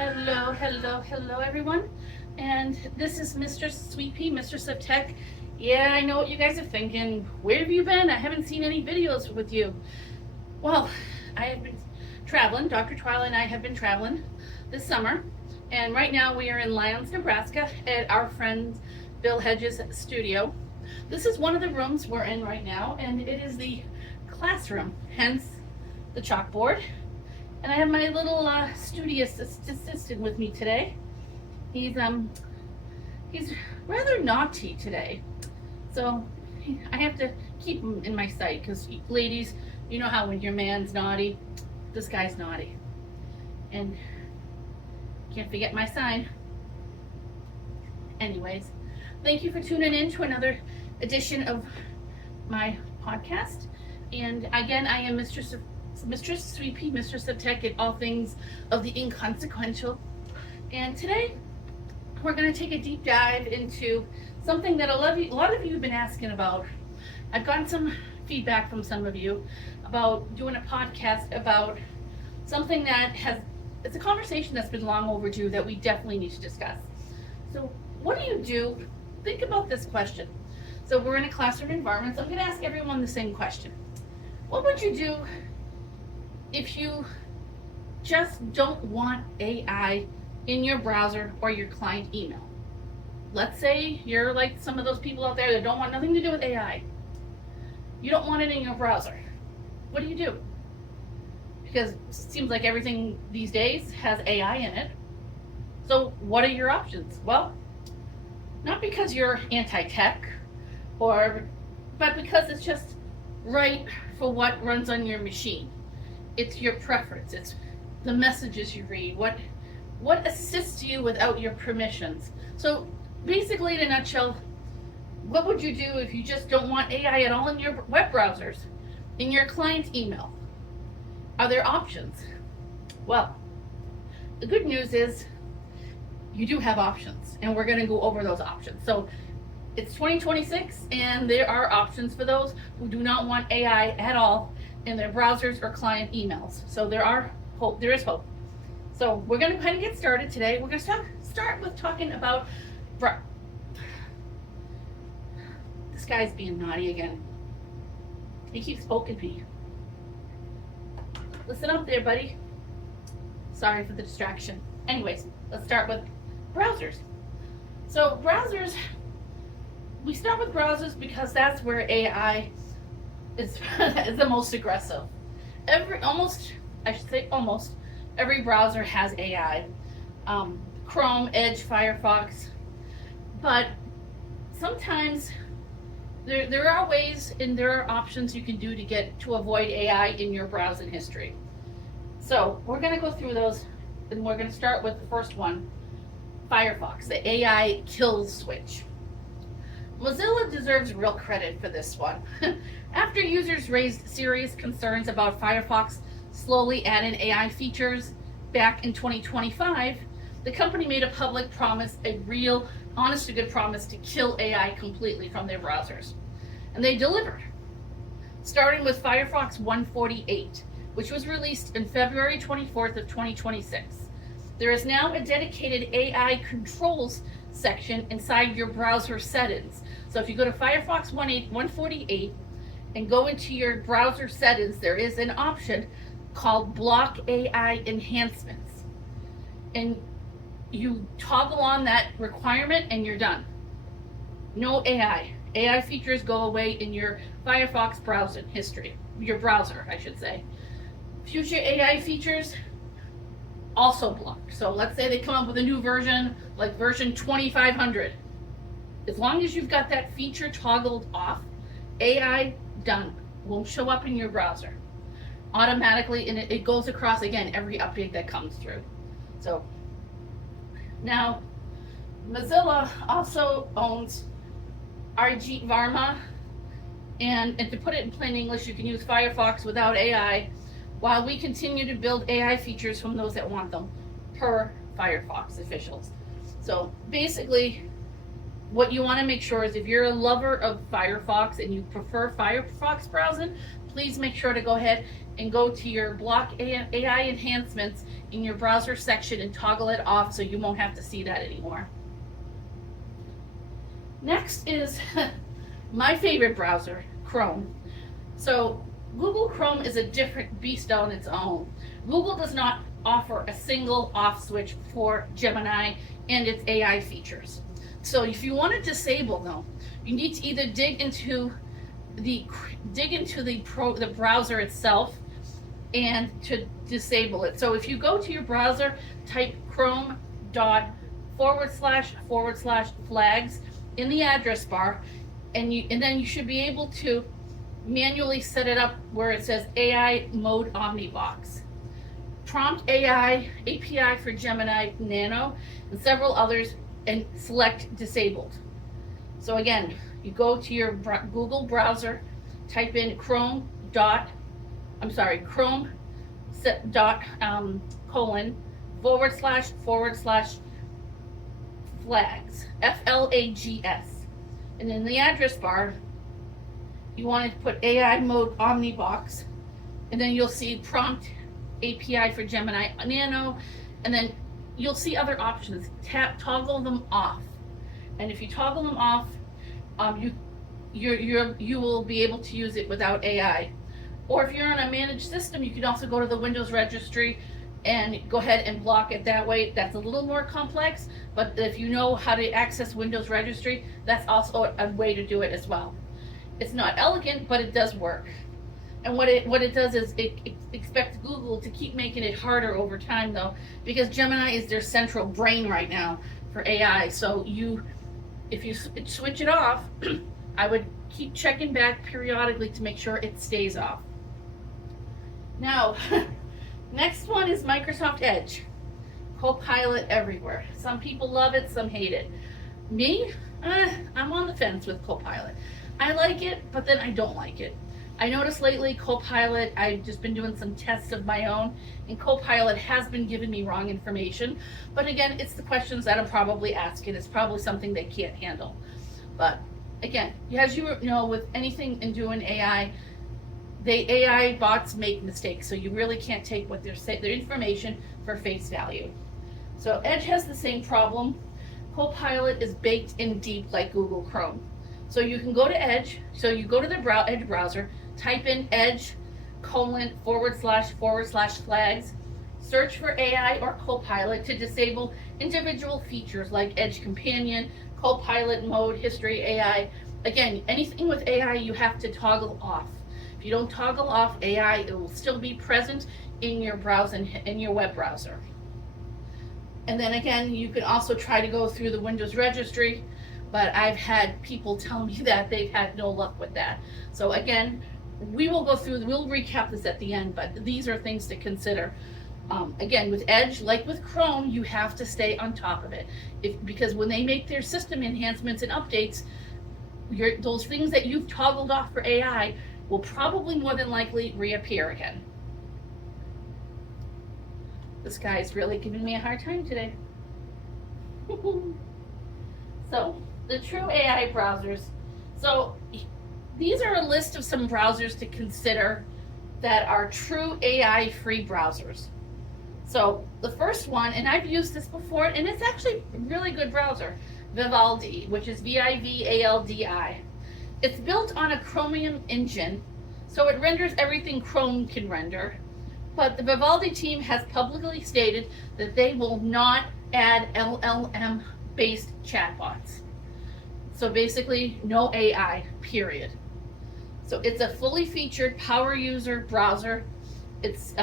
Hello, everyone. And this is Mistress Sweet Pea, Mistress of Tech. Yeah, I know what you guys are thinking. Where have you been? I haven't seen any videos with you. Well, I have been traveling. Dr. Twyla and I have been traveling this summer. And right now we are in Lyons, Nebraska at our friend Bill Hedges' studio. This is one of the rooms we're in right now, and it is the classroom, hence the chalkboard. And I have my little studious assistant with me today. He's rather naughty today, so I have to keep him in my sight because, ladies, you know how when your man's naughty, this guy's naughty, and can't forget my sign. Anyways, thank you for tuning in to another edition of my podcast. And again, I am Mistress Sweet Pea, Mistress of Tech, at all things of the inconsequential. And today, we're going to take a deep dive into something that a lot of you have been asking about. I've gotten some feedback from some of you about doing a podcast about something that it's a conversation that's been long overdue that we definitely need to discuss. So what do you do? Think about this question. So we're in a classroom environment, so I'm going to ask everyone the same question. What would you do if you just don't want AI in your browser or your client email? Let's say you're like some of those people out there that don't want nothing to do with AI. You don't want it in your browser. What do? Because it seems like everything these days has AI in it. So what are your options? Well, not because you're anti-tech, but because it's just right for what runs on your machine. It's your preference. It's the messages you read. What assists you without your permissions. So basically, in a nutshell, what would you do if you just don't want AI at all in your web browsers, in your client email? Are there options? Well, the good news is you do have options, and we're going to go over those options. So it's 2026, and there are options for those who do not want AI at all in their browsers or client emails. So there is hope. So we're going to kind of get started today. We're going to start with talking about this guy's being naughty again. He keeps poking me. Listen up there, buddy. Sorry for the distraction. Anyways, let's start with browsers. So browsers, we start with browsers because that's where AI is the most aggressive. Almost every browser has AI. Chrome, Edge, Firefox. But sometimes there are ways and there are options you can do to avoid AI in your browsing history. So we're going to go through those, and we're going to start with the first one, Firefox, the AI kill switch. Mozilla deserves real credit for this one. After users raised serious concerns about Firefox slowly adding AI features back in 2025, the company made a public promise, a real, honest-to-good promise to kill AI completely from their browsers. And they delivered, starting with Firefox 148, which was released in February 24th of 2026. There is now a dedicated AI controls section inside your browser settings. So if you go to Firefox 148 and go into your browser settings, there is an option called Block AI Enhancements. And you toggle on that requirement and you're done. No AI. AI features go away in your Firefox browsing history. Your browser, I should say. Future AI features also blocked. So let's say they come up with a new version, like version 2500. As long as you've got that feature toggled off, AI done. Won't show up in your browser automatically, and it goes across again every update that comes through. So now Mozilla also owns Arjit Varma, and to put it in plain English, you can use Firefox without AI while we continue to build AI features from those that want them, per Firefox officials. So basically, what you want to make sure is if you're a lover of Firefox and you prefer Firefox browsing, please make sure to go ahead and go to your block AI enhancements in your browser section and toggle it off so you won't have to see that anymore. Next is my favorite browser, Chrome. So Google Chrome is a different beast on its own. Google does not offer a single off switch for Gemini and its AI features. So if you want to disable them, you need to either dig into the browser itself and to disable it. So if you go to your browser, type chrome.//flags in the address bar, and then you should be able to manually set it up where it says AI mode Omnibox. Prompt AI, API for Gemini Nano, and several others, and select disabled. So again, you go to your Google browser, type in chrome dot colon / flags, FLAGS. And in the address bar, you want to put AI mode Omnibox, and then you'll see prompt API for Gemini Nano, and then you'll see other options. Toggle them off, and if you toggle them off, you will be able to use it without AI. Or if you're on a managed system, you can also go to the Windows registry and go ahead and block it that way. That's a little more complex, but if you know how to access Windows registry, that's also a way to do it as well. It's not elegant, but it does work. And what it does is it expects Google to keep making it harder over time, though, because Gemini is their central brain right now for AI. So if you switch it off, I would keep checking back periodically to make sure it stays off. Now, next one is Microsoft Edge. Copilot everywhere. Some people love it, some hate it. Me, I'm on the fence with Copilot. I like it, but then I don't like it. I noticed lately Copilot, I've just been doing some tests of my own, and Copilot has been giving me wrong information. But again, it's the questions that I'm probably asking. It's probably something they can't handle. But again, as you know, with anything in doing AI, the AI bots make mistakes, so you really can't take what they're saying, their information for face value. So Edge has the same problem. Copilot is baked in deep like Google Chrome. So you can go to Edge. So you go to the Edge browser, type in Edge : / flags, search for AI or Copilot to disable individual features like Edge Companion, Copilot Mode, History AI. Again, anything with AI you have to toggle off. If you don't toggle off AI, it will still be present in your browser, in your web browser. And then again, you can also try to go through the Windows registry, but I've had people tell me that they've had no luck with that. So again, we'll recap this at the end, but these are things to consider. Again, with Edge, like with Chrome, you have to stay on top of it. Because when they make their system enhancements and updates, those things that you've toggled off for AI will probably more than likely reappear again. This guy's really giving me a hard time today. So, the true AI browsers. So, these are a list of some browsers to consider that are true AI-free browsers. So, the first one, and I've used this before, and it's actually a really good browser, Vivaldi, which is Vivaldi. It's built on a Chromium engine, so it renders everything Chrome can render. But the Vivaldi team has publicly stated that they will not add LLM-based chatbots. So basically, no AI, period. So it's a fully featured power user browser. It's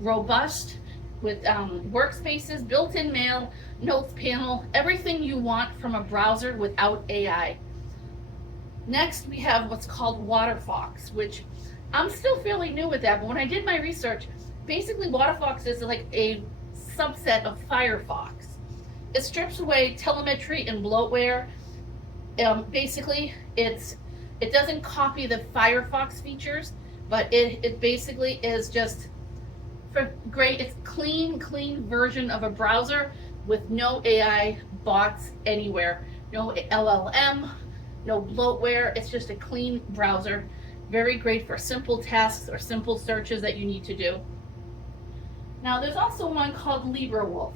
robust with workspaces, built-in mail, notes panel, everything you want from a browser without AI. Next, we have what's called WaterFox, which I'm still fairly new with that, but when I did my research, basically WaterFox is like a subset of Firefox. It strips away telemetry and bloatware. Basically, it doesn't copy the Firefox features, but it basically is just great. It's clean version of a browser with no AI bots anywhere no LLM, no bloatware. It's just a clean browser. Very great for simple tasks or simple searches that you need to do. Now there's also one called LibreWolf.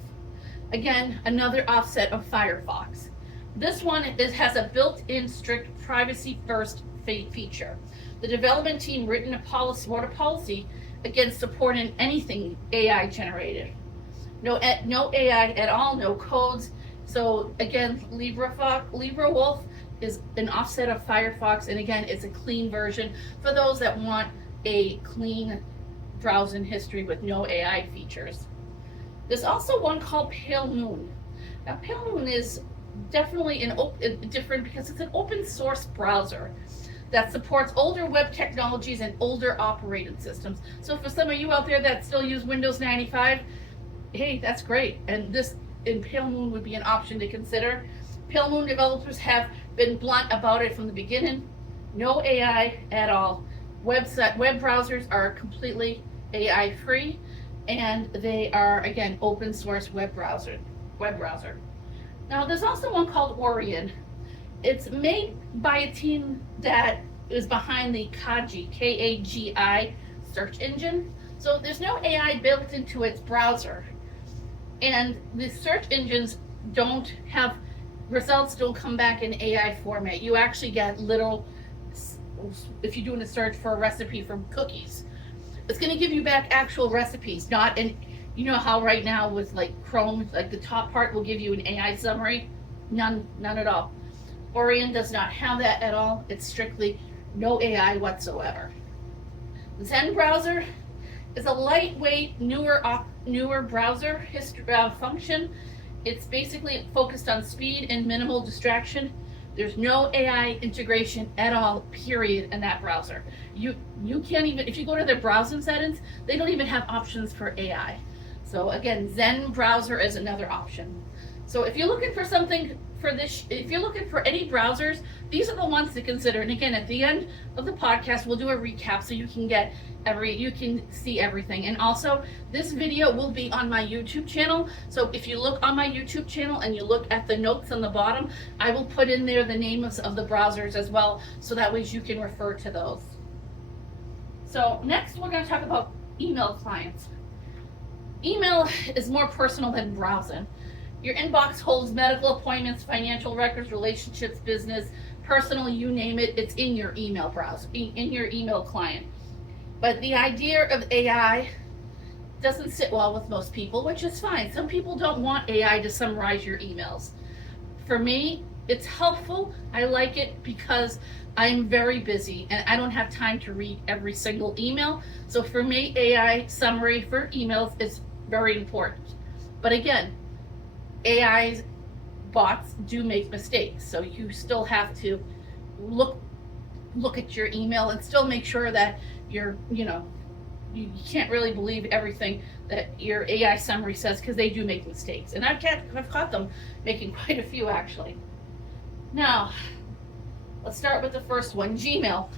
Again, another offset of Firefox. This one has a built-in strict privacy-first feature. The development team wrote a policy against supporting anything AI generated. No AI at all, no codes. So again, LibreWolf is an offset of Firefox, and again, it's a clean version for those that want a clean browsing history with no AI features. There's also one called Pale Moon. Now, Pale Moon is definitely different because it's an open source browser that supports older web technologies and older operating systems. So for some of you out there that still use Windows 95, hey, that's great. And this in Pale Moon would be an option to consider. Pale Moon developers have been blunt about it from the beginning. No AI at all. Web browsers are completely AI free, and they are, again, open source web browser. Now there's also one called Orion. It's made by a team that is behind the Kagi search engine. So there's no AI built into its browser. And the search engines results don't come back in AI format. You actually get literal, if you're doing a search for a recipe for cookies, it's going to give you back actual recipes, not in, you know how right now with like Chrome, like the top part will give you an AI summary? None at all. Orion does not have that at all. It's strictly no AI whatsoever. The Zen browser is a lightweight, newer browser function. It's basically focused on speed and minimal distraction. There's no AI integration at all, period, in that browser. You can't even, if you go to their browsing settings, they don't even have options for AI. So again, Zen browser is another option. So if you're looking for something for this, if you're looking for any browsers, these are the ones to consider. And again, at the end of the podcast, we'll do a recap so you can see everything. And also, this video will be on my YouTube channel. So if you look on my YouTube channel and you look at the notes on the bottom, I will put in there the names of the browsers as well, so that way you can refer to those. So next, we're going to talk about email clients. Email is more personal than browsing. Your inbox holds medical appointments, financial records, relationships, business, personal, you name it, it's in your email browser, in your email client. But the idea of AI doesn't sit well with most people, which is fine. Some people don't want AI to summarize your emails. For me, it's helpful. I like it because I'm very busy and I don't have time to read every single email. So for me, AI summary for emails is very important. But again, AI's bots do make mistakes, so you still have to look at your email and still make sure that you can't really believe everything that your AI summary says, because they do make mistakes, and I've caught them making quite a few actually. Now, let's start with the first one, Gmail.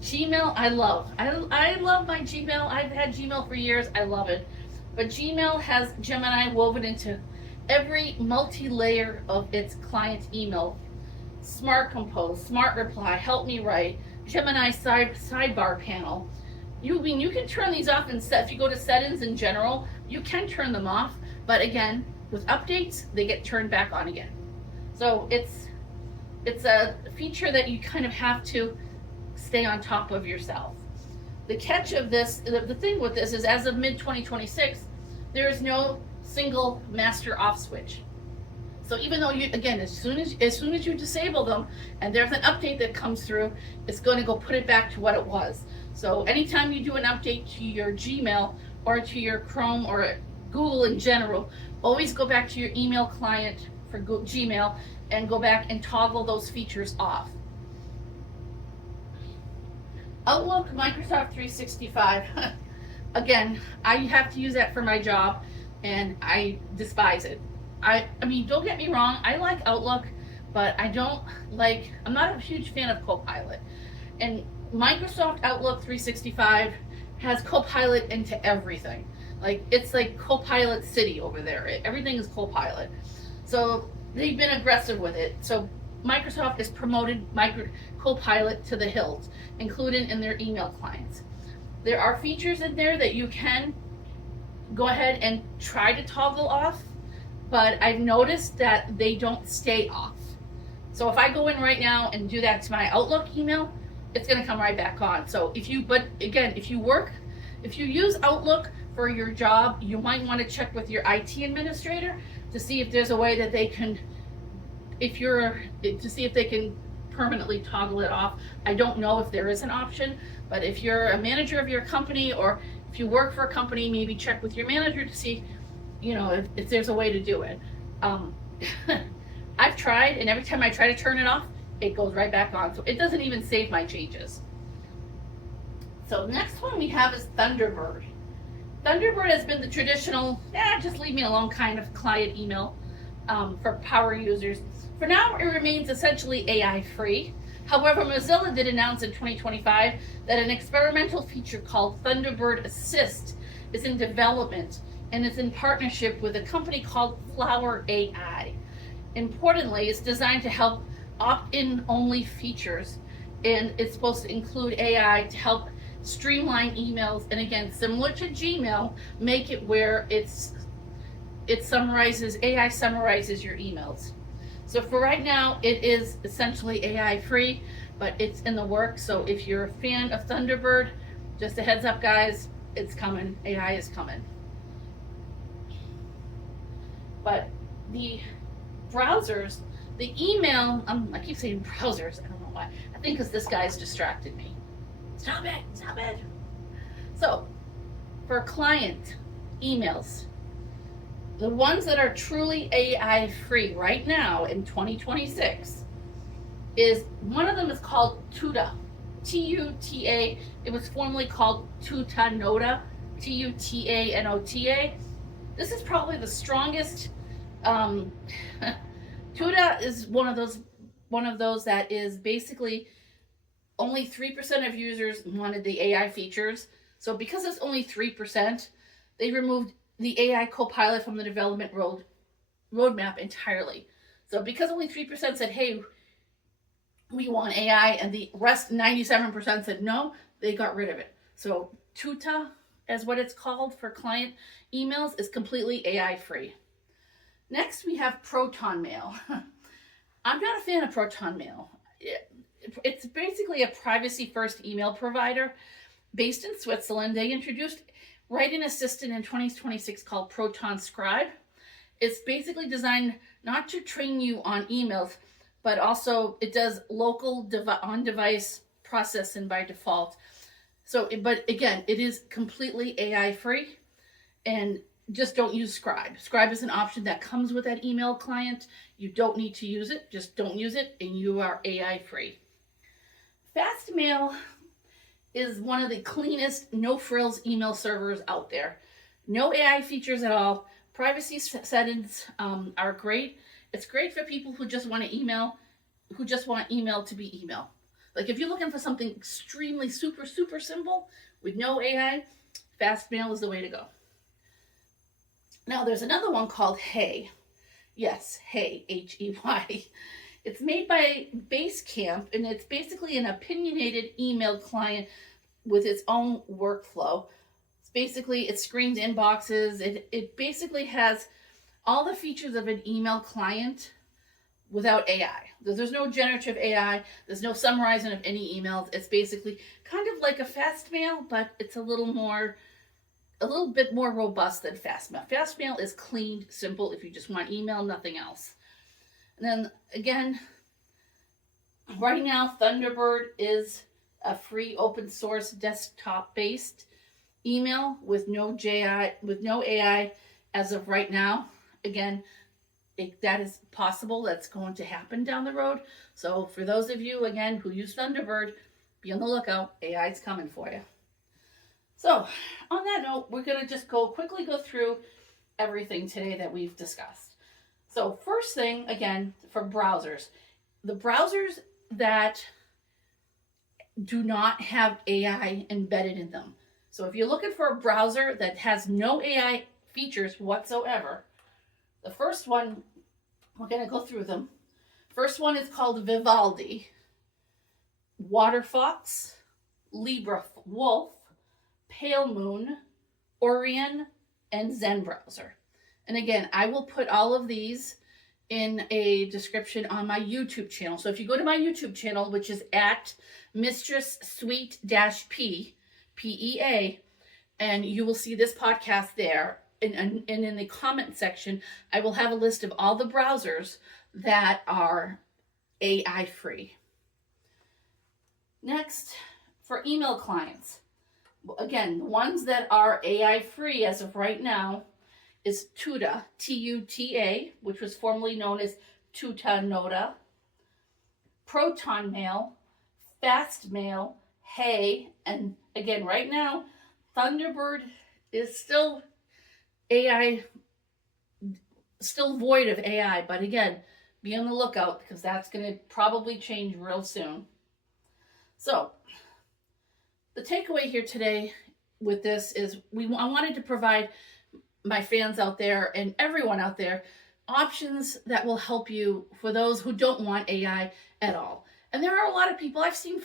Gmail, I love my Gmail. I've had Gmail for years. I love it, but Gmail has Gemini woven into every multi-layer of its client email. Smart Compose, Smart Reply, Help Me Write, Gemini sidebar panel. You can turn these off and set. If you go to settings in general, you can turn them off. But again, with updates, they get turned back on again. So it's a feature that you kind of have to stay on top of yourself. The catch of this, the thing with this is, as of mid-2026, there is no single master off switch. So even though as soon as you disable them and there's an update that comes through, it's going to go put it back to what it was. So anytime you do an update to your Gmail or to your Chrome or Google in general, always go back to your email client for Gmail and go back and toggle those features off. Outlook, Microsoft 365. Again, I have to use that for my job, and I despise it. I mean, don't get me wrong, I like Outlook, but I'm not a huge fan of Copilot. And Microsoft Outlook 365 has Copilot into everything. Like, it's like Copilot City over there. Everything is Copilot. So they've been aggressive with it. So Microsoft has promoted Copilot to the hilt, including in their email clients. There are features in there that you can go ahead and try to toggle off, but I've noticed that they don't stay off. So if I go in right now and do that to my Outlook email, it's going to come right back on. So if you use Outlook for your job, you might want to check with your IT administrator to see if there's a way that they can, to see if they can permanently toggle it off. I don't know if there is an option, but if you're a manager of your company, or if you work for a company, maybe check with your manager to see, if there's a way to do it. I've tried, and every time I try to turn it off, it goes right back on. So it doesn't even save my changes. So next one we have is Thunderbird. Thunderbird has been the traditional, just leave me alone kind of client email for power users. For now, it remains essentially AI free. However, Mozilla did announce in 2025 that an experimental feature called Thunderbird Assist is in development, and it's in partnership with a company called Flower AI. Importantly, it's designed to help opt-in only features, and it's supposed to include AI to help streamline emails, and again, similar to Gmail, make it where AI summarizes your emails. So for right now, it is essentially AI free, but it's in the works. So if you're a fan of Thunderbird, just a heads up, guys, it's coming. AI is coming. But the browsers, the email, I keep saying browsers, I don't know why. I think because this guy's distracted me. Stop it. So, for client emails, the ones that are truly AI free right now in 2026 is, one of them is called Tuta, Tuta. It was formerly called Tutanota, Tutanota. This is probably the strongest. Tuta is one of those that is basically only 3% of users wanted the AI features. So because it's only 3%, they removed the AI Copilot from the development roadmap entirely. So because only 3% said, hey, we want AI, and the rest 97% said no, they got rid of it. So Tuta, as what it's called for client emails, is completely AI free. Next, we have Proton Mail. I'm not a fan of Proton Mail. It's basically a privacy-first email provider based in Switzerland. They introduced Writing Assistant in 2026 called Proton Scribe. It's basically designed not to train you on emails, but also it does local on-device processing by default. So, but again, it is completely AI-free, and just don't use Scribe. Scribe is an option that comes with that email client. You don't need to use it. Just don't use it, and you are AI free. Fastmail is one of the cleanest, no frills email servers out there. No AI features at all. Privacy settings are great. It's great for people who just want email to be email. Like if you're looking for something extremely super simple with no AI, Fastmail is the way to go. Now, there's another one called Hey. Yes, Hey, Hey. It's made by Basecamp, and it's basically an opinionated email client with its own workflow. It screens inboxes. It basically has all the features of an email client without AI. There's no generative AI. There's no summarizing of any emails. It's basically kind of like a Fastmail, but it's a little bit more robust than Fastmail. Fastmail is clean, simple, if you just want email, nothing else. And then again, right now, Thunderbird is a free open source desktop based email with no AI as of right now. Again, that is possible. That's going to happen down the road. So for those of you, again, who use Thunderbird, be on the lookout. AI is coming for you. So on that note, we're going to just quickly go through everything today that we've discussed. So first thing, again, for browsers, the browsers that do not have AI embedded in them. So if you're looking for a browser that has no AI features whatsoever, the first one We're going to go through them. First one is called Vivaldi, Water Fox, Libra Wolf, Pale Moon, Orion, and Zen Browser. And again, I will put all of these in a description on my YouTube channel. So if you go to my YouTube channel, which is at Mistress Sweet P, PEA, and you will see this podcast there. And in the comment section, I will have a list of all the browsers that are AI free. Next, for email clients. Again, the ones that are AI free as of right now is Tuta, Tuta, which was formerly known as Tutanota, Proton Mail, Fast Mail, Hey, and again, right now, Thunderbird is still AI, still void of AI, but again, be on the lookout because that's going to probably change real soon. So, the takeaway here today with this is I wanted to provide my fans out there and everyone out there options that will help you for those who don't want AI at all. And there are a lot of people, I've seen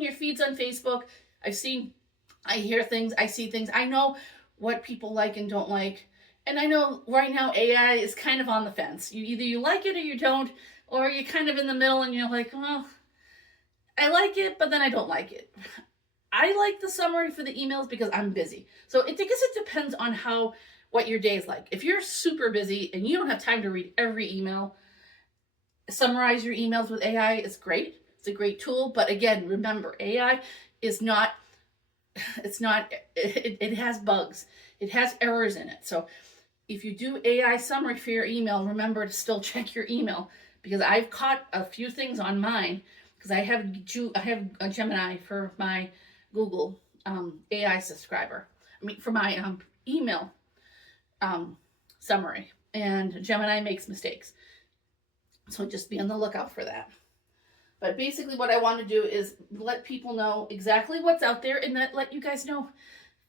your feeds on Facebook, I hear things, I see things, I know what people like and don't like. And I know right now AI is kind of on the fence. Either you like it or you don't, or you're kind of in the middle and you're like, well, I like it, but then I don't like it. I like the summary for the emails because I'm busy. So I guess it depends on what your day is like. If you're super busy and you don't have time to read every email, summarize your emails with AI is great. It's a great tool. But again, remember, AI is not, it has bugs. It has errors in it. So if you do AI summary for your email, remember to still check your email because I've caught a few things on mine because I have a Gemini for my Google AI subscriber. For my email summary, and Gemini makes mistakes. So just be on the lookout for that. But basically what I want to do is let people know exactly what's out there and let you guys know,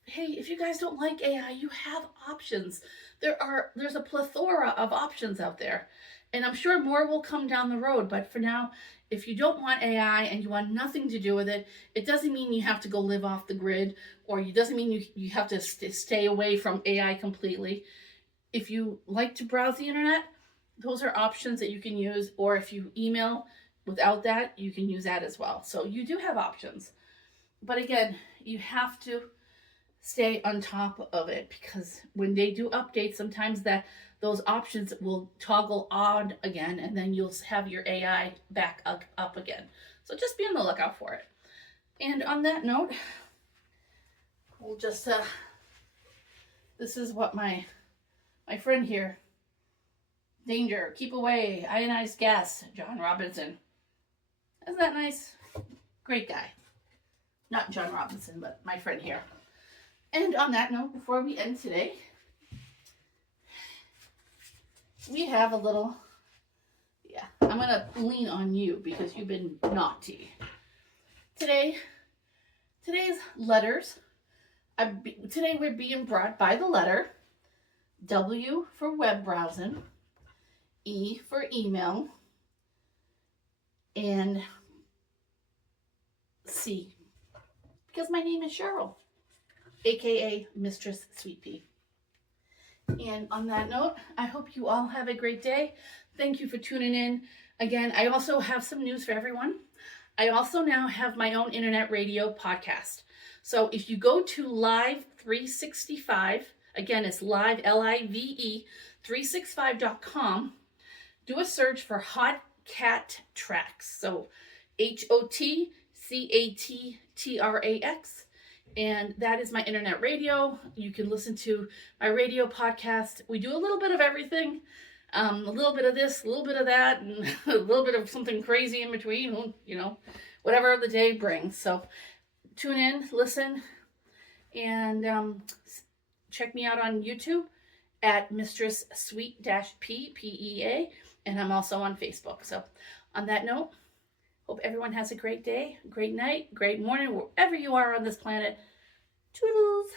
hey, if you guys don't like AI, you have options. There's a plethora of options out there. And I'm sure more will come down the road. But for now, if you don't want AI and you want nothing to do with it, it doesn't mean you have to go live off the grid, or it doesn't mean you have to stay away from AI completely. If you like to browse the internet, those are options that you can use. Or if you email without that, you can use that as well. So you do have options. But again, you have to stay on top of it because when they do updates, sometimes those options will toggle on again, and then you'll have your AI back up again. So just be on the lookout for it. And on that note, we'll just, this is what my friend here, danger, keep away, ionized gas, John Robinson. Isn't that nice? Great guy. Not John Robinson, but my friend here. And on that note, before we end today, we have a little, I'm going to lean on you because you've been naughty. Today's letters, today we're being brought by the letter W for web browsing, E for email, and C, because my name is Cheryl, aka Mistress Sweet Pea. And on that note, I hope you all have a great day. Thank you for tuning in. Again, I also have some news for everyone. I also now have my own internet radio podcast. So if you go to Live 365, again, it's live, Live, 365.com, do a search for Hot Cat Tracks. So HOTCATTRAX. And that is my internet radio. You can listen to my radio podcast. We do a little bit of everything. A little bit of this, a little bit of that, and a little bit of something crazy in between, whatever the day brings. So tune in, listen, and check me out on YouTube at Mistress Sweet P, PEA, and I'm also on Facebook. So on that note, hope everyone has a great day, great night, great morning, wherever you are on this planet. Toodles!